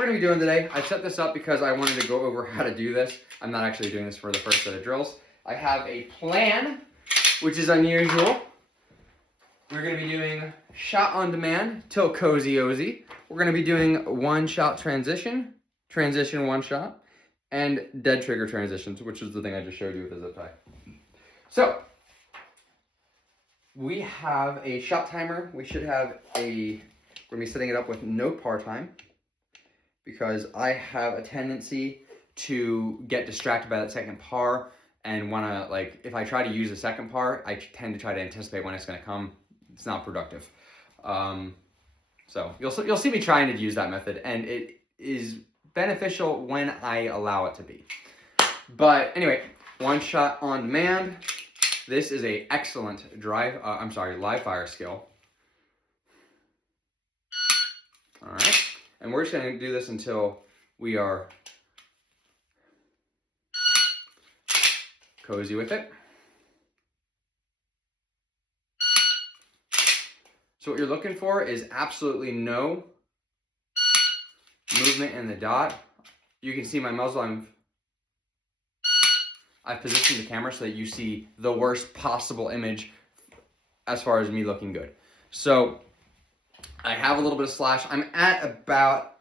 we're going to be doing today, I set this up because I wanted to go over how to do this. I'm not actually doing this for the first set of drills. I have a plan, which is unusual. We're going to be doing shot on demand till cozy ozy. We're going to be doing one shot transition, transition one shot, and dead trigger transitions, which is the thing I just showed you with the zip tie. So, we have a shot timer. We should have we're going to be setting it up with no par time because I have a tendency to get distracted by that second par and want to, like, if I try to use a second par, I tend to try to anticipate when it's going to come. It's not productive. So you'll see me trying to use that method, and it is beneficial when I allow it to be. But anyway, one shot on demand. This is a excellent live fire skill. All right, and we're just going to do this until we are cozy with it. So what you're looking for is absolutely no movement in the dot. You can see my muzzle. I've positioned the camera so that you see the worst possible image as far as me looking good. So I have a little bit of slash. I'm at about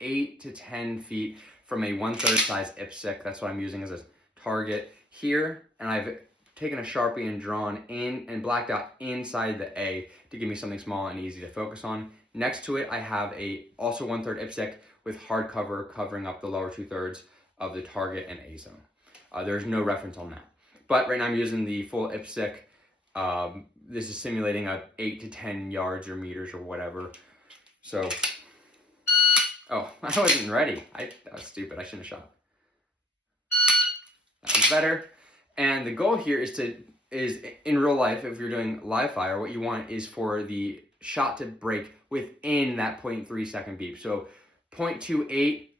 8 to 10 feet from a 1/3 size IPSC. That's what I'm using as a target here. And I've taken a Sharpie and drawn in and blacked out inside the A to give me something small and easy to focus on. Next to it, I have also 1/3 IPSC with hard cover covering up the lower 2/3 of the target and A zone. There's no reference on that. But right now I'm using the full IPSC. This is simulating 8 to 10 yards or meters or whatever. So, oh, I wasn't ready. That was stupid. I shouldn't have shot. That was better. And the goal here is in real life, if you're doing live fire, what you want is for the shot to break within that 0.3 second beep. So 0.28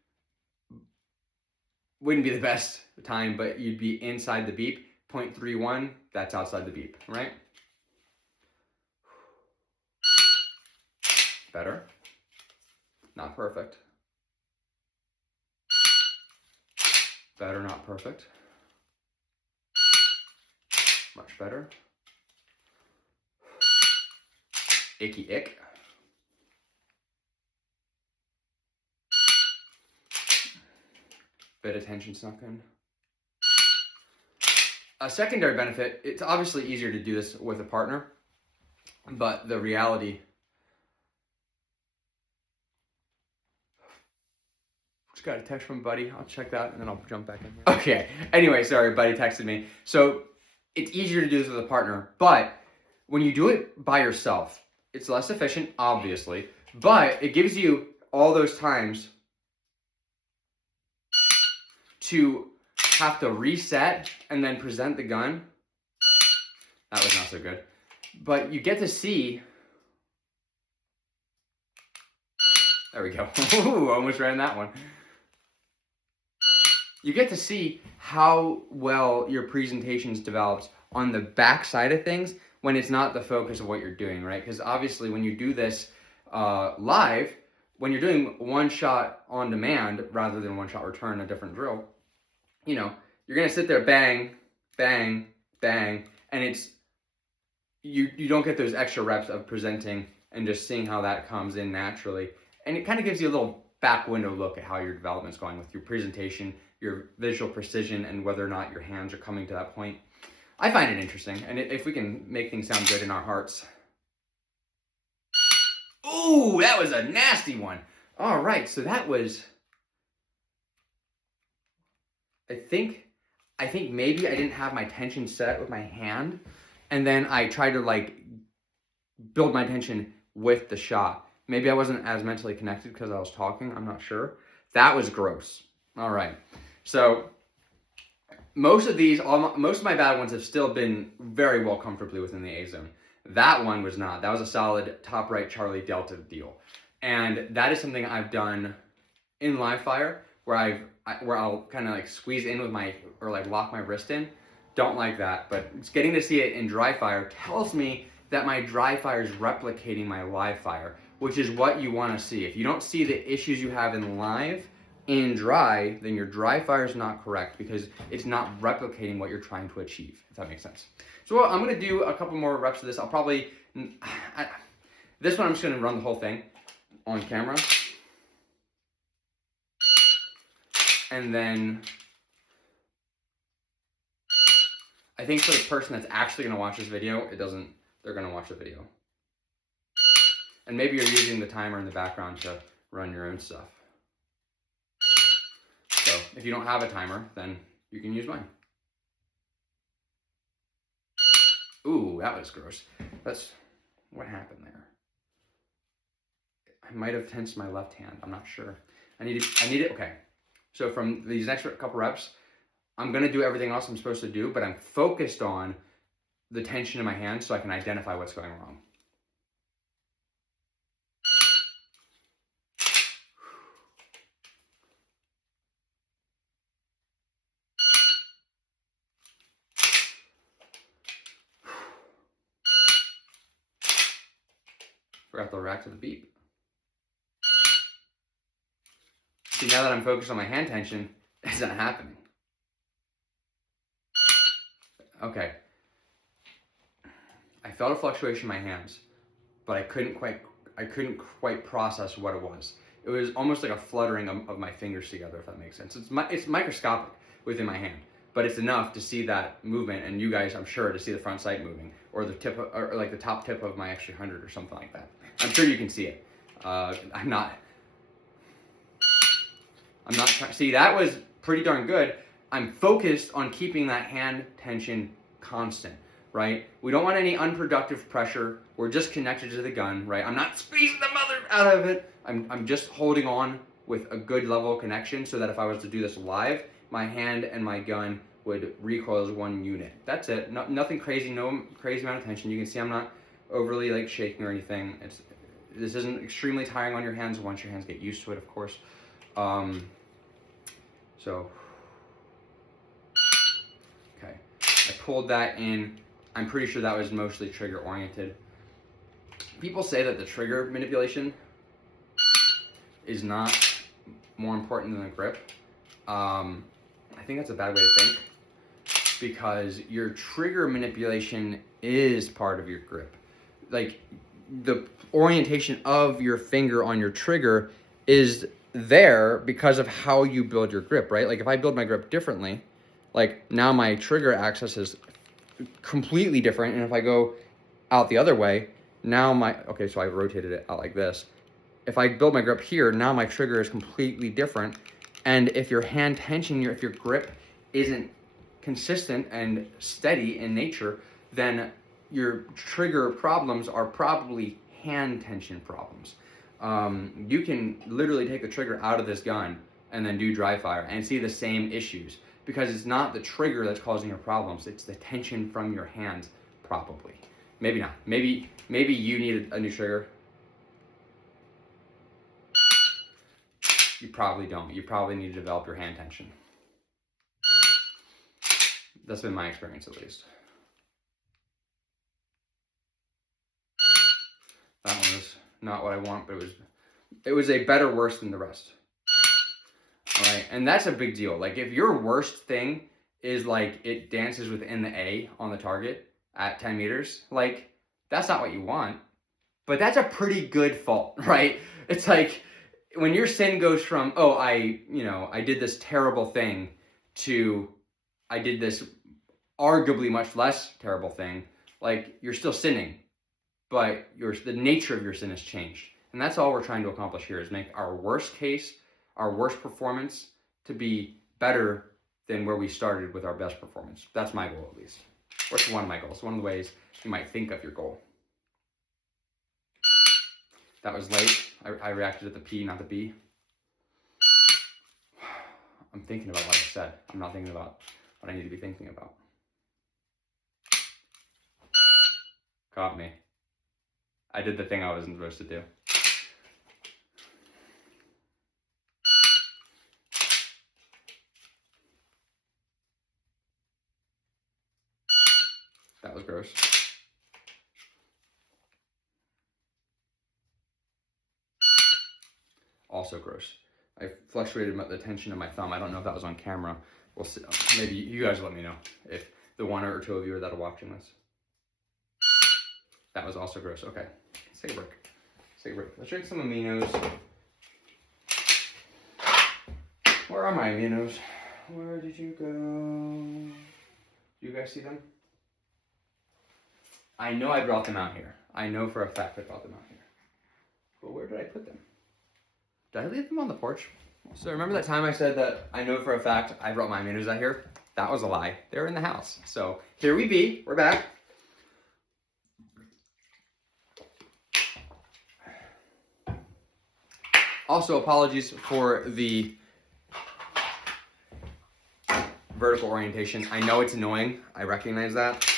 wouldn't be the best time, but you'd be inside the beep. 0.31, that's outside the beep, right? Better. Not perfect. Better, not perfect. Much better. Icky ick. Bit of tension snuck in. A secondary benefit, it's obviously easier to do this with a partner, but the reality, just got a text from a buddy. I'll check that and then I'll jump back in here. Okay, anyway, sorry, buddy texted me. So it's easier to do this with a partner, but when you do it by yourself, it's less efficient, obviously, but it gives you all those times to have to reset and then present the gun. That was not so good. But you get to see, there we go. Ooh, almost ran that one. You get to see how well your presentation's developed on the back side of things when it's not the focus of what you're doing, right? Because obviously when you do this live, when you're doing one shot on demand rather than one shot return, a different drill, you know, you're gonna sit there bang, bang, bang, and it's you don't get those extra reps of presenting and just seeing how that comes in naturally. And it kind of gives you a little back window look at how your development's going with your presentation, your visual precision, and whether or not your hands are coming to that point. I find it interesting, and if we can make things sound good in our hearts. Ooh, that was a nasty one. All right, so that was, I think maybe I didn't have my tension set with my hand, and then I tried to like build my tension with the shot. Maybe I wasn't as mentally connected because I was talking, I'm not sure. That was gross. All right, so most of my bad ones have still been very well comfortably within the A zone. That one was not. That was a solid top right Charlie Delta deal. And that is something I've done in live fire where I'll kind of like squeeze in with or like lock my wrist in. Don't like that, but it's getting to see it in dry fire tells me that my dry fire is replicating my live fire, which is what you want to see. If you don't see the issues you have in live, in dry, then your dry fire is not correct because it's not replicating what you're trying to achieve, if that makes sense. So I'm going to do a couple more reps of this. I'll probably, this one I'm just going to run the whole thing on camera. And then I think for the person that's actually going to watch this video, they're going to watch the video. And maybe you're using the timer in the background to run your own stuff. So if you don't have a timer, then you can use mine. Ooh, that was gross. What happened there? I might have tensed my left hand. I'm not sure. I need it. Okay. So from these next couple reps, I'm going to do everything else I'm supposed to do, but I'm focused on the tension in my hands so I can identify what's going wrong. Forgot to react to the beep. See, now that I'm focused on my hand tension, it's not happening. Okay. I felt a fluctuation in my hands, but I couldn't quite process what it was. It was almost like a fluttering of my fingers together, if that makes sense. It's microscopic within my hand, but it's enough to see that movement, and you guys, I'm sure, to see the front sight moving, or the tip, or like the top tip of my extra 100 or something like that. I'm sure you can see it. I'm not trying. See, that was pretty darn good. I'm focused on keeping that hand tension constant, right? We don't want any unproductive pressure. We're just connected to the gun, right? I'm not squeezing the mother out of it. I'm just holding on with a good level of connection so that if I was to do this live, my hand and my gun would recoil as one unit. That's it. Nothing crazy, no crazy amount of tension. You can see I'm not overly like shaking or anything. This isn't extremely tiring on your hands once your hands get used to it, of course. So, okay, I pulled that in. I'm pretty sure that was mostly trigger oriented. People say that the trigger manipulation is not more important than the grip. I think that's a bad way to think because your trigger manipulation is part of your grip. Like the orientation of your finger on your trigger is there because of how you build your grip, right? Like if I build my grip differently, like now my trigger axis is completely different. And if I go out the other way, now okay, so I rotated it out like this. If I build my grip here, now my trigger is completely different. And if your hand tension, if your grip isn't consistent and steady in nature, then your trigger problems are probably hand tension problems. You can literally take the trigger out of this gun and then do dry fire and see the same issues because it's not the trigger that's causing your problems. It's the tension from your hands, probably. Maybe not. Maybe you need a new trigger. You probably don't. You probably need to develop your hand tension. That's been my experience, at least. That one was not what I want, but it was a better worse than the rest. All right, and that's a big deal. Like if your worst thing is like it dances within the A on the target at 10 meters, like that's not what you want, but that's a pretty good fault, right? It's like when your sin goes from, oh, I did this terrible thing to I did this arguably much less terrible thing, like you're still sinning, but the nature of your sin has changed. And that's all we're trying to accomplish here is make our worst case, our worst performance to be better than where we started with our best performance. That's my goal, at least. Or it's one of my goals, one of the ways you might think of your goal. That was late. I reacted to the P, not the B. I'm thinking about what I said. I'm not thinking about what I need to be thinking about. Caught me. I did the thing I wasn't supposed to do. That was gross. also gross. I fluctuated the tension of my thumb. I don't know if that was on camera. We'll see. Maybe you guys let me know if the one or two of you that are watching this. That was also gross. Okay, let's take a break. Let's take a break. Let's drink some aminos. Where are my aminos? Where did you go? Do you guys see them? I know I brought them out here. I know for a fact I brought them out here. But where did I put them? Did I leave them on the porch? So remember that time I said that I know for a fact I brought my aminos out here? That was a lie. They're in the house. So here we be. We're back. Also, apologies for the vertical orientation. I know it's annoying. I recognize that.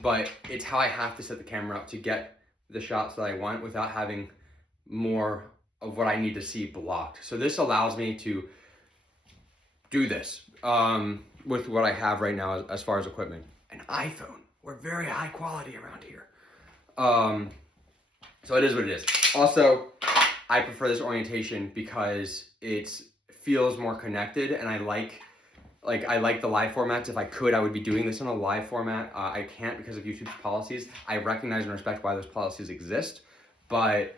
But it's how I have to set the camera up to get the shots that I want without having more of what I need to see blocked. So this allows me to do this with what I have right now as far as equipment. An iPhone. We're very high quality around here. So it is what it is. Also, I prefer this orientation because it feels more connected, and I like the live formats. If I could, I would be doing this in a live format. I can't because of YouTube's policies. I recognize and respect why those policies exist, but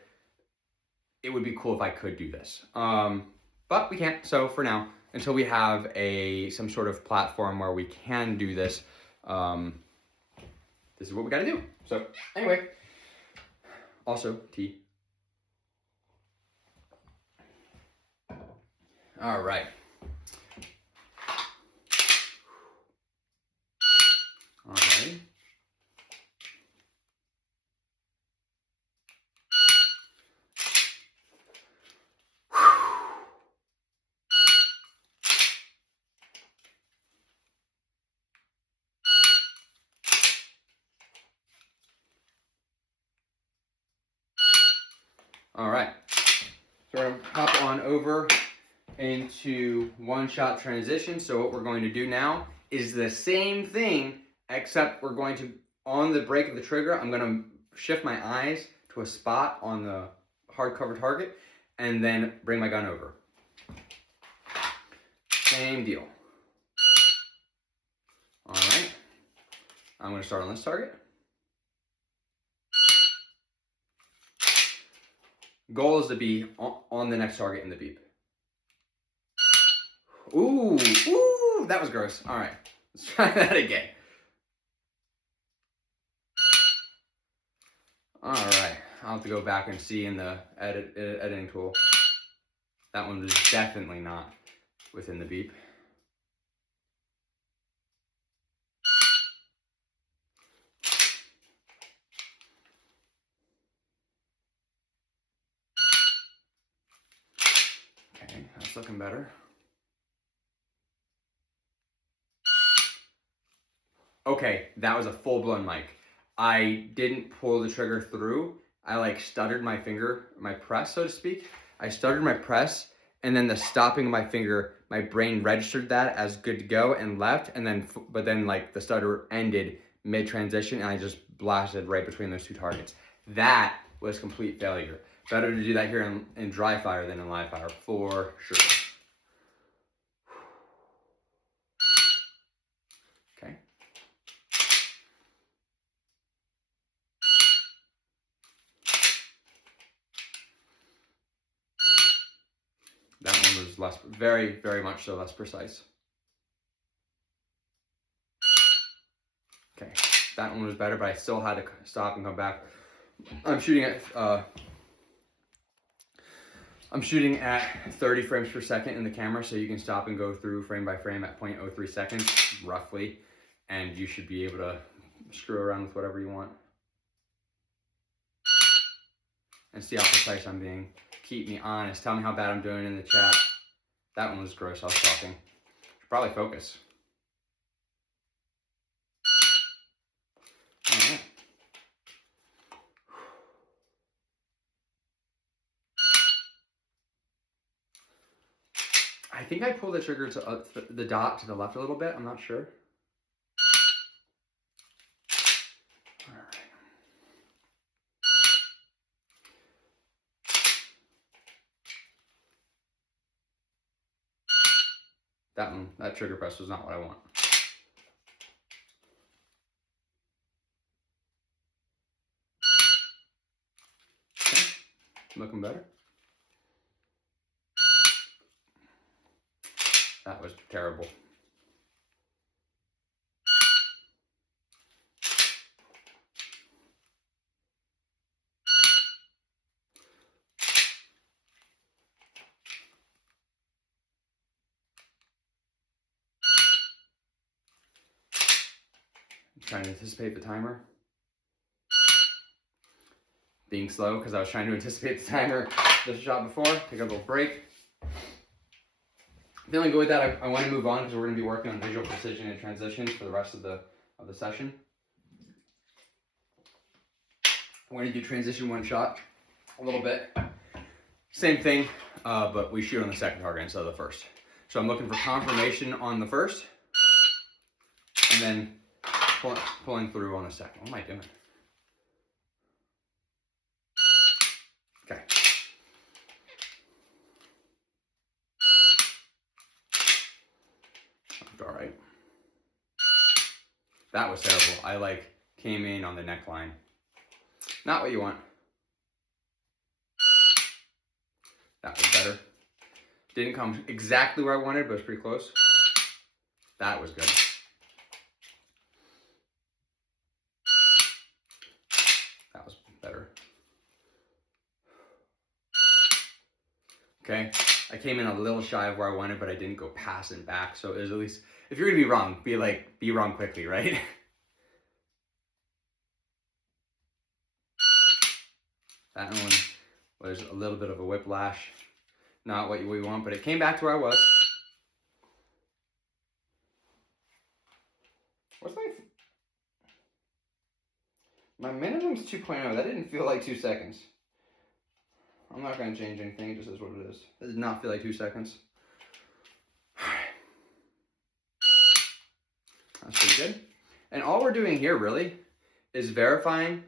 it would be cool if I could do this. But we can't, so for now, until we have some sort of platform where we can do this, this is what we gotta do. So anyway, also tea. All right. All right. All right, so we're gonna hop on over into one-shot transition. So what we're going to do now is the same thing, except we're going to, on the break of the trigger, I'm gonna shift my eyes to a spot on the hardcover target and then bring my gun over. Same deal. All right, I'm gonna start on this target. Goal is to be on the next target in the beep. Ooh, ooh, that was gross. All right, let's try that again. All right, I'll have to go back and see in the editing tool. That one was definitely not within the beep. Okay, that's looking better. Okay, that was a full-blown mic. I didn't pull the trigger through. I stuttered my finger, my press, so to speak. I stuttered my press, and then the stopping of my finger, my brain registered that as good to go and left, and then, but then the stutter ended mid-transition, and I just blasted right between those two targets. That was complete failure. Better to do that here in dry fire than in live fire, for sure. Okay. That one was less, very, very much so less precise. Okay, that one was better, but I still had to stop and come back. I'm shooting at 30 frames per second in the camera, so you can stop and go through frame by frame at 0.03 seconds, roughly, and you should be able to screw around with whatever you want. And see how precise I'm being. Keep me honest. Tell me how bad I'm doing in the chat. That one was gross. I was talking. Should probably focus. All right. I think I pulled the trigger to the dot to the left a little bit. I'm not sure. All right. That trigger press was not what I want. Okay. Looking better. That was terrible. I'm trying to anticipate the timer. Being slow because I was trying to anticipate the timer just a shot before. Take a little break. Feeling good with that. I want to move on because we're going to be working on visual precision and transitions for the rest of the session. I want to do transition one shot a little bit. Same thing, but we shoot on the second target instead of the first. So I'm looking for confirmation on the first, and then pulling through on the second. What am I doing? Okay. All right. That was terrible. I came in on the neckline. Not what you want. That was better. Didn't come exactly where I wanted, but it was pretty close. That was good. That was better. Okay. I came in a little shy of where I wanted, but I didn't go past and back. So it was at least, if you're gonna be wrong, be wrong quickly, right? That one was a little bit of a whiplash. Not what we want, but it came back to where I was. What's my minimum's 2.0. That didn't feel like 2 seconds. I'm not going to change anything. It just is what it is. It did not feel like 2 seconds. That's pretty good. And all we're doing here really is verifying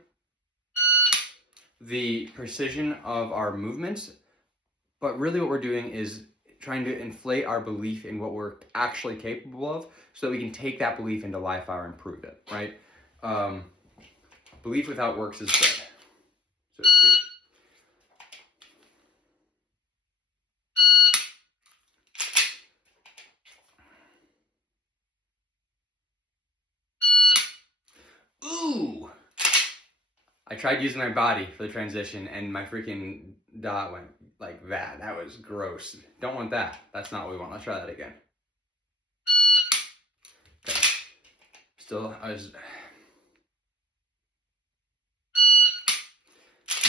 the precision of our movements. But really what we're doing is trying to inflate our belief in what we're actually capable of so that we can take that belief into live fire and prove it, right? Belief without works is dead, so to speak. Ooh! I tried using my body for the transition and my freaking dot went like that. That was gross. Don't want that. That's not what we want. Let's try that again. Okay. Still,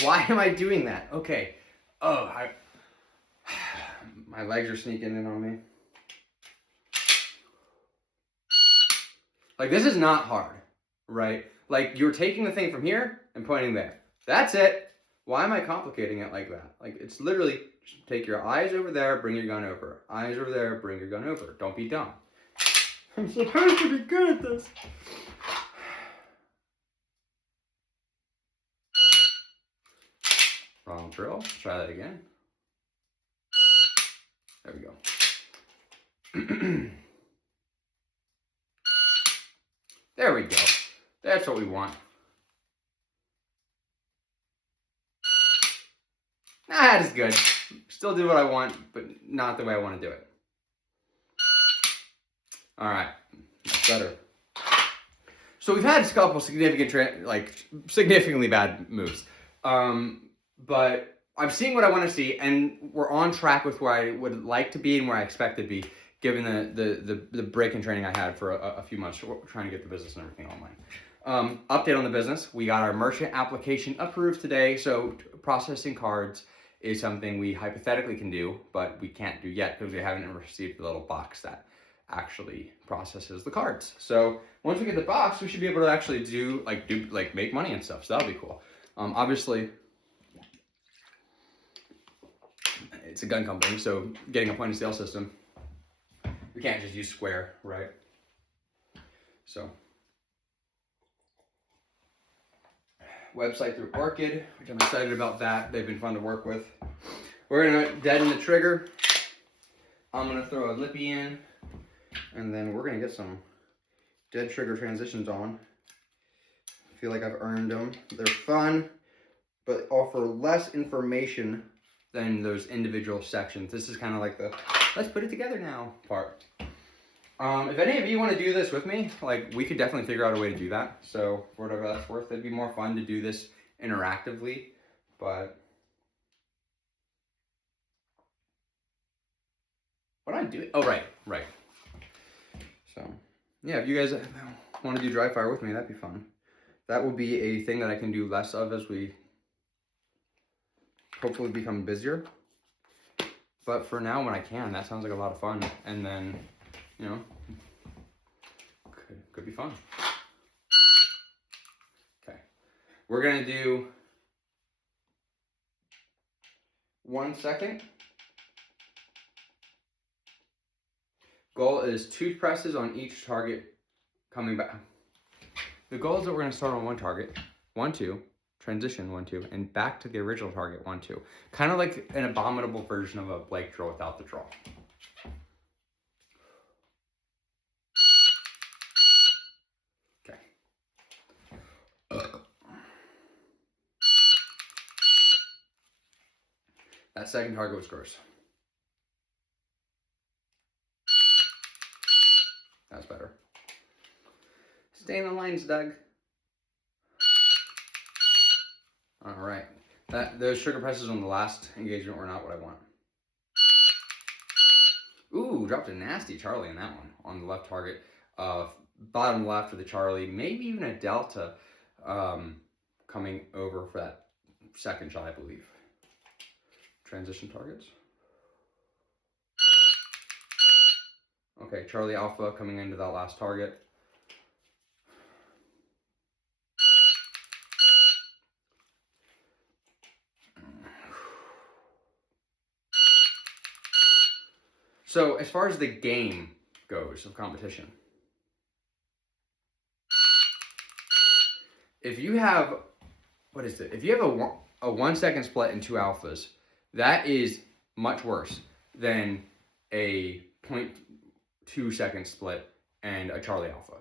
Why am I doing that? Okay. Oh, my legs are sneaking in on me. Like, this is not hard, right? Like, you're taking the thing from here and pointing there. That's it. Why am I complicating it like that? Like, it's literally just take your eyes over there, bring your gun over. Eyes over there, bring your gun over. Don't be dumb. I'm supposed to be good at this. Wrong drill. Try that again. There we go. There we go. That's what we want. That is good. Still do what I want, but not the way I want to do it. All right, that's better. So we've had a couple significantly bad moves, but I'm seeing what I want to see, and we're on track with where I would like to be and where I expect to be, given the break in training I had for a few months, trying to get the business and everything online. Update on the business: we got our merchant application approved today, so processing cards is something we hypothetically can do, but we can't do yet because we haven't received the little box that actually processes the cards. So once we get the box, we should be able to actually make money and stuff. So that'll be cool. Obviously, it's a gun company, so getting a point of sale system, we can't just use Square, right? So website through Orchid, which I'm excited about that. They've been fun to work with. We're gonna deaden the trigger. I'm gonna throw a lippy in And then we're gonna get some dead trigger transitions on. I feel like I've earned them. They're fun, but offer less information than those individual sections. This is kind of like the, let's put it together now part. If any of you want to do this with me, like, we could definitely figure out a way to do that. So for whatever that's worth, it'd be more fun to do this interactively, but what I do, oh, right. So yeah, if you guys want to do dry fire with me, that'd be fun. That will be a thing that I can do less of as we hopefully become busier. But for now, when I can, that sounds like a lot of fun. And then, you know, could be fun. Okay, we're gonna do 1 second. Goal is 2 presses on each target coming back. The goal is that we're gonna start on one target, 1, 2, transition 1, 2, and back to the original target 1, 2. Kind of like an abominable version of a Blake drill without the draw. Okay. That second target was gross. That's better. Stay in the lines, Doug. All right. Those trigger presses on the last engagement were not what I want. Ooh, dropped a nasty Charlie in that one on the left target. Bottom left for the Charlie, maybe even a delta coming over for that second shot, I believe. Transition targets. Okay, Charlie Alpha coming into that last target. So as far as the game goes of competition, if you have, what is it? If you have a 1 second split and 2 alphas, that is much worse than a 0.2 second split and a Charlie Alpha.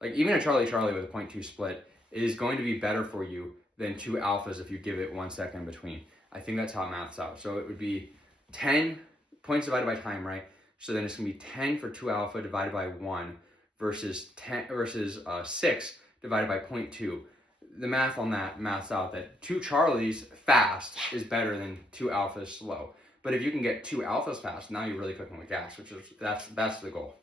Like, even a Charlie with a 0.2 split is going to be better for you than 2 alphas if you give it 1 second in between. I think that's how it maths out. So it would be 10 points divided by time, right? So then it's gonna be 10 for 2 alpha divided by 1 versus 6 divided by 0.2. The math on that maths out that 2 Charlies fast is better than 2 alphas slow. But if you can get 2 alphas fast, now you're really cooking with gas, which is that's the goal.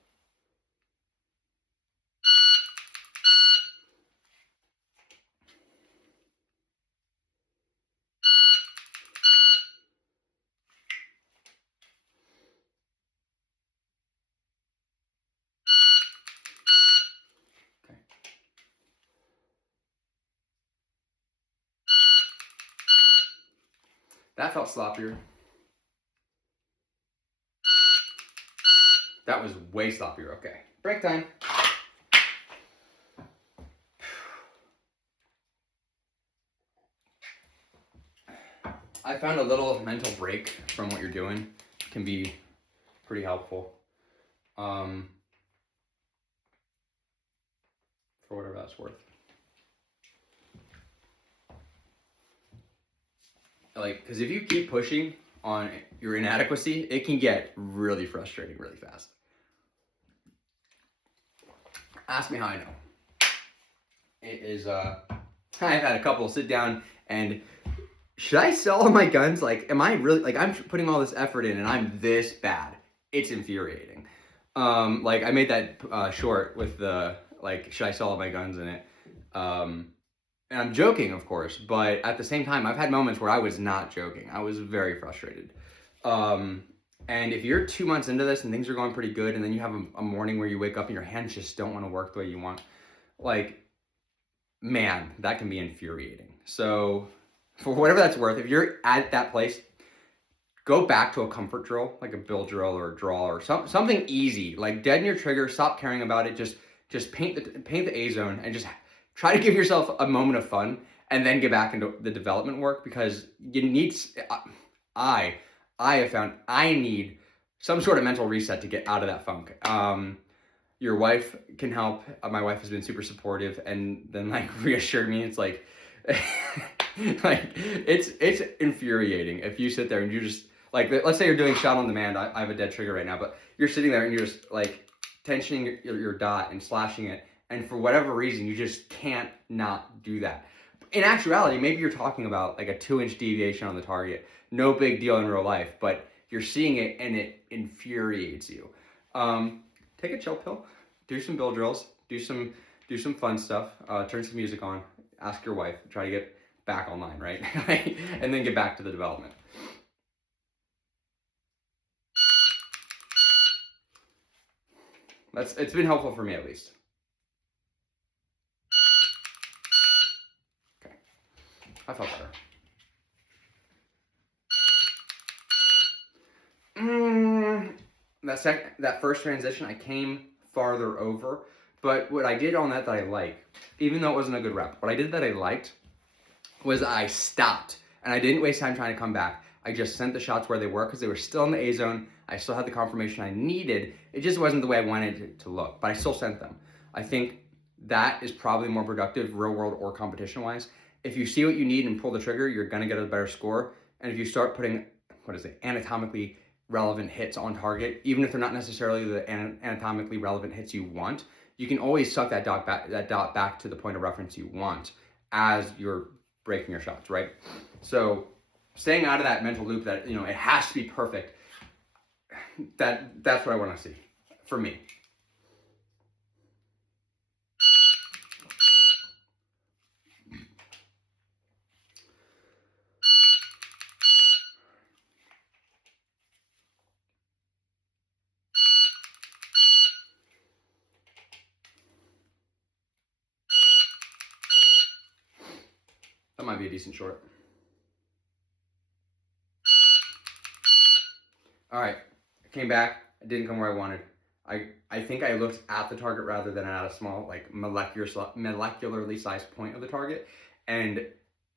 Okay. That felt sloppier. That was way sloppier. Okay, break time. I found a little mental break from what you're doing can be pretty helpful. For whatever that's worth. Like, because if you keep pushing on your inadequacy, it can get really frustrating really fast. Ask me how I know. It is, I've had a couple sit down and, should I sell all my guns? Like, am I really, like, I'm putting all this effort in and I'm this bad. It's infuriating. Like, I made that short with the, like, should I sell all my guns in it? And I'm joking, of course, but at the same time, I've had moments where I was not joking. I was very frustrated. And if you're 2 months into this and things are going pretty good, and then you have a morning where you wake up and your hands just don't want to work the way you want, like, man, that can be infuriating. So for whatever that's worth, if you're at that place, go back to a comfort drill, like a bill drill or a draw or something easy. Like, deaden your trigger, stop caring about it, just paint the A zone and just try to give yourself a moment of fun and then get back into the development work, because you need, I have found I need some sort of mental reset to get out of that funk. Your wife can help. My wife has been super supportive and then like reassured me. It's like, like it's infuriating if you sit there and you just like, let's say you're doing shot on demand. I have a dead trigger right now, but you're sitting there and you're just like tensioning your dot and slashing it. And for whatever reason, you just can't not do that. In actuality, maybe you're talking about like a 2-inch deviation on the target. No big deal in real life, but you're seeing it and it infuriates you. Take a chill pill, do some bill drills, do some fun stuff, turn some music on, ask your wife, try to get back online, right? And then get back to the development. It's been helpful for me at least. Okay, I felt better. That first transition, I came farther over, but what I did on that I like, even though it wasn't a good rep, what I did that I liked was I stopped, and I didn't waste time trying to come back. I just sent the shots where they were because they were still in the A zone. I still had the confirmation I needed. It just wasn't the way I wanted it to look, but I still sent them. I think that is probably more productive, real world or competition wise. If you see what you need and pull the trigger, you're gonna get a better score. And if you start putting, anatomically relevant hits on target, even if they're not necessarily the anatomically relevant hits you want, you can always suck that dot back to the point of reference you want as you're breaking your shots, right? So staying out of that mental loop that, it has to be perfect, that's what I want to see for me. That might be a decent short. All right, I came back. I didn't come where I wanted. I think I looked at the target rather than at a small, like molecularly sized point of the target, and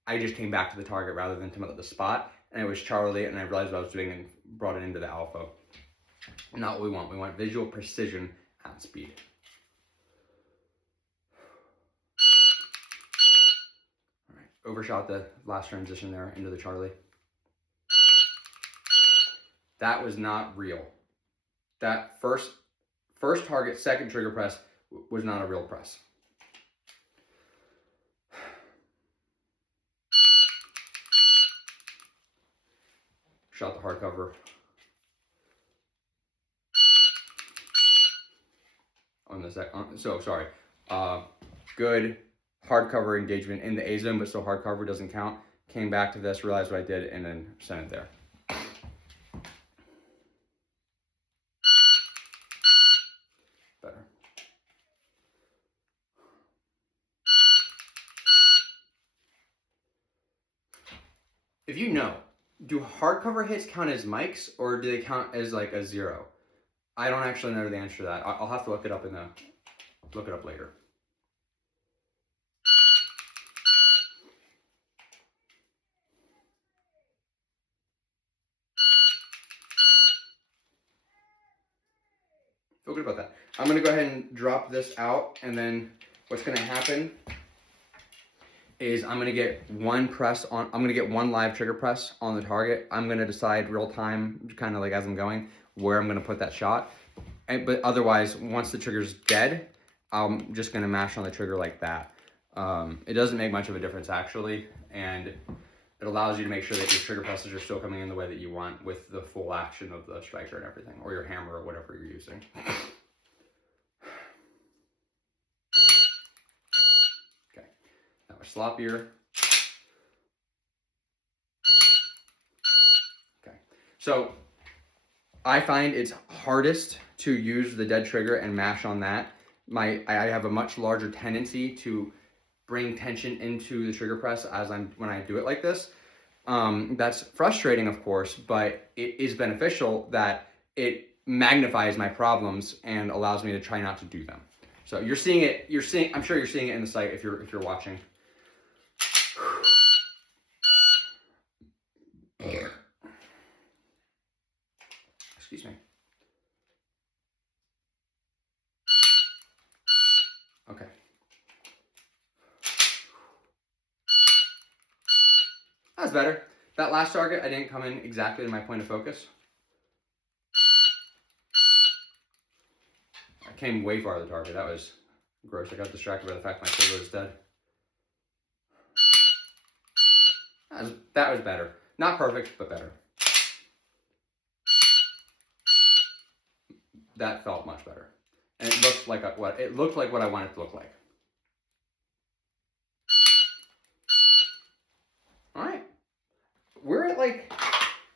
I just came back to the target rather than to the spot. And it was Charlie, and I realized what I was doing and brought it into the alpha. Not what we want. We want visual precision at speed. All right, overshot the last transition there into the Charlie. That was not real. That first target, second trigger press was not a real press. Shot the hardcover. On the second, sorry. Good hardcover engagement in the A zone, but still hardcover doesn't count. Came back to this, realized what I did, and then sent it there. Better. If you know, do hardcover hits count as mics or do they count as like a 0? I don't actually know the answer to that. I'll have to look it up later. Feel good about that. I'm gonna go ahead and drop this out, and then what's gonna happen is I'm gonna get one live trigger press on the target. I'm gonna decide real time, kind of like as I'm going, where I'm gonna put that shot. But otherwise, once the trigger's dead, I'm just gonna mash on the trigger like that. It doesn't make much of a difference actually, and it allows you to make sure that your trigger presses are still coming in the way that you want with the full action of the striker and everything, or your hammer or whatever you're using. Okay, that was sloppier. Okay, so I find it's hardest to use the dead trigger and mash on that. I have a much larger tendency to bring tension into the trigger press when I do it like this. That's frustrating, of course, but it is beneficial that it magnifies my problems and allows me to try not to do them. So I'm sure you're seeing it in the site if you're watching. Excuse me. Okay. That's better. That last target, I didn't come in exactly to my point of focus. I came way far to the target. That was gross. I got distracted by the fact my Stoeger was dead. That was better. Not perfect, but better. That felt much better. And it looked like what I wanted it to look like. All right. We're at like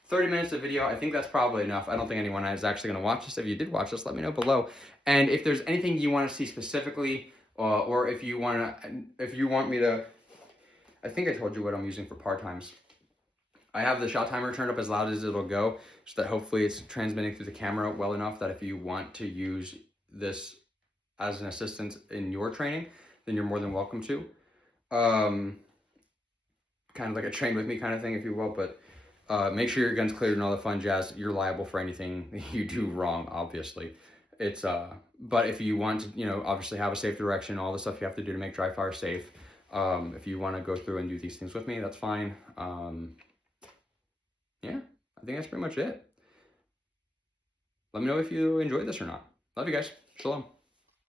30 minutes of video. I think that's probably enough. I don't think anyone is actually going to watch this. If you did watch this, let me know below. And if there's anything you want to see specifically, or if you want me to, I think I told you what I'm using for par times. I have the shot timer turned up as loud as it'll go, so that hopefully it's transmitting through the camera well enough that if you want to use this as an assistant in your training, then you're more than welcome to. Kind of like a train with me kind of thing, if you will, but make sure your gun's cleared and all the fun jazz. You're liable for anything you do wrong, obviously. It's but if you want to, you know, obviously have a safe direction, all the stuff you have to do to make dry fire safe. If you want to go through and do these things with me, that's fine. Yeah, I think that's pretty much it. Let me know if you enjoyed this or not. Love you guys. Shalom.